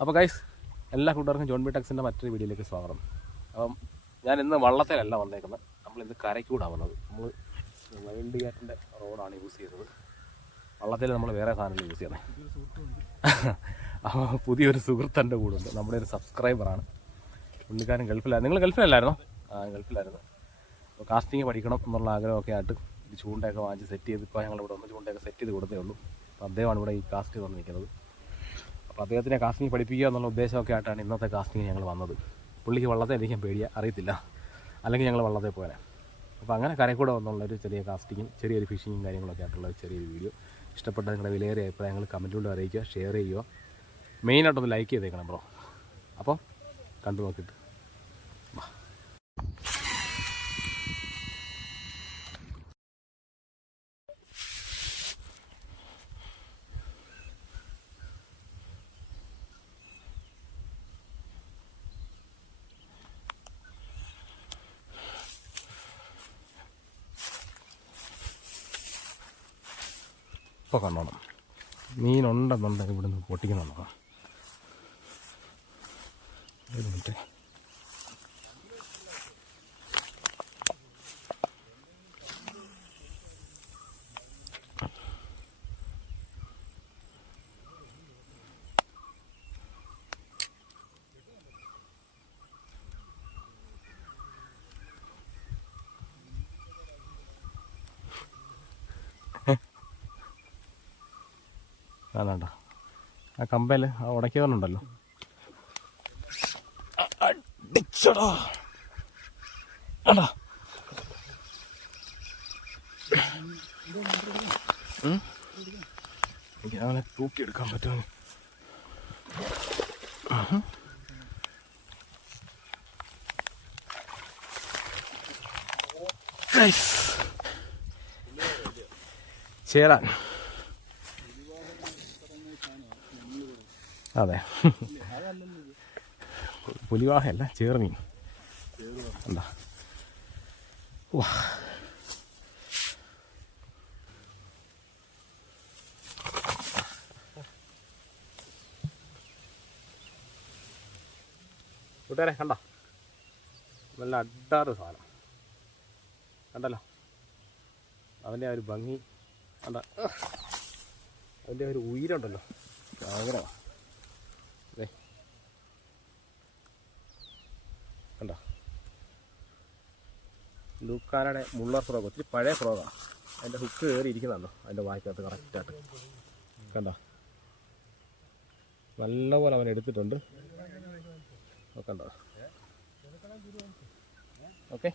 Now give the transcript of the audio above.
അപ്പോൾ ഗൈസ് എല്ലാ കൂട്ടുകാർക്കും ജോൺ ബി ടെക്സിന്റെ മറ്റൊരു വീഡിയോയിലേക്ക് സ്വാഗതം. അപ്പം ഞാൻ ഇന്ന് വള്ളത്തിലല്ല വന്നേക്കുന്നത്. നമ്മൾ ഇന്ന് കരയ്ക്കൂടാണ് വന്നത്. നമ്മൾ വൈൽഡ് ഗേറ്റിന്റെ റോഡാണ് യൂസ് ചെയ്തത്. വള്ളത്തിൽ നമ്മൾ വേറെ സാധനങ്ങൾ യൂസ് ചെയ്യുന്നത് അപ്പോൾ പുതിയൊരു സുഹൃത്തന്റെ കൂടെ ഉണ്ട്. നമ്മുടെ ഒരു സബ്സ്ക്രൈബറാണ് പുള്ളിക്കാരൻ ഗൾഫിലായിരുന്നു നിങ്ങൾ ഗൾഫിലല്ലായിരുന്നോ? ആ ഗൾഫിലായിരുന്നു. അപ്പോൾ കാസ്റ്റിംഗ് പഠിക്കണം എന്നുള്ള ആഗ്രഹമൊക്കെ ആയിട്ട് ഒരു ചൂണ്ടയൊക്കെ വാങ്ങിച്ച് സെറ്റ് ചെയ്ത് ഇപ്പോൾ ഞങ്ങൾ ഇവിടെ ഒന്ന് ചൂണ്ടയൊക്കെ സെറ്റ് ചെയ്ത് കൊടുത്തേ ഉള്ളൂ. അപ്പോൾ അദ്ദേഹമാണ് ഇവിടെ ഈ കാസ്റ്റ് ചെയ്ത് നിൽക്കുന്നത് അപ്പോൾ അദ്ദേഹത്തിനെ കാസ്റ്റിംഗ് പഠിപ്പിക്കുക എന്നുള്ള ഉദ്ദേശമൊക്കെ ആയിട്ടാണ് ഇന്നത്തെ കാസ്റ്റിംഗ് ഞങ്ങൾ വന്നത്. പുള്ളിക്ക് വള്ളത്തെ അധികം പേടിയ അറിയത്തില്ല. അല്ലെങ്കിൽ ഞങ്ങൾ വള്ളത്തെ പോയാൽ അപ്പോൾ അങ്ങനെ കരക്കൂടെ വന്നുള്ളൊരു ചെറിയ കാസ്റ്റിങ്ങും ചെറിയൊരു ഫിഷിങ്ങും കാര്യങ്ങളൊക്കെ ആയിട്ടുള്ള ഒരു ചെറിയൊരു വീഡിയോ ഇഷ്ടപ്പെട്ട നിങ്ങളുടെ വിലയേറിയ അഭിപ്രായങ്ങൾ കമന്റിലൂടെ അറിയിക്കുക ഷെയർ ചെയ്യുക. മെയിനായിട്ടൊന്ന് ലൈക്ക് ചെയ്തേക്കണം ബ്രോ. അപ്പോൾ കണ്ടു നോക്കിയിട്ട്. ഇപ്പോൾ കണ്ടോണം. മീനുണ്ടെന്നുണ്ടെങ്കിൽ ഇവിടുന്ന് പൊട്ടിക്കുന്നുണ്ടോ ഒരു മിനിറ്റ്. കാണണ്ട ആ കമ്പയിൽ ആ ഉടക്കിയവനുണ്ടല്ലോ അടിച്ചടാ. അടാ ഉം? എനിക്ക് അവനെ തൂക്കിയെടുക്കാൻ പറ്റുമോ? ചേരാൻ. അതെ. പുലിവാഹയല്ല ചേർമീൻ എന്താ? വാ കൂട്ടുകാരെ കണ്ട? നല്ല അഡാറ് സാധനം. കണ്ടല്ലോ? അവന്റെ ആ ഒരു ഭംഗി. കണ്ട? അവന്റെ ഒരു ഉയരുണ്ടല്ലോ ഭയങ്കരമാണ് കണ്ടോ? ലൂക്കാനയുടെ മുള്ളർ ഫ്രോഗ് ഒത്തിരി പഴയ ഫ്രോഗാണ് അതിന്റെ ഹുക്ക് കയറിയിരിക്കുന്നതാണ് അതിന്റെ വായ്ക്കകത്ത് കറക്റ്റായിട്ട് കണ്ടോ? നല്ലപോലെ അവൻ എടുത്തിട്ടുണ്ട്. കണ്ടോ? ഓക്കെ.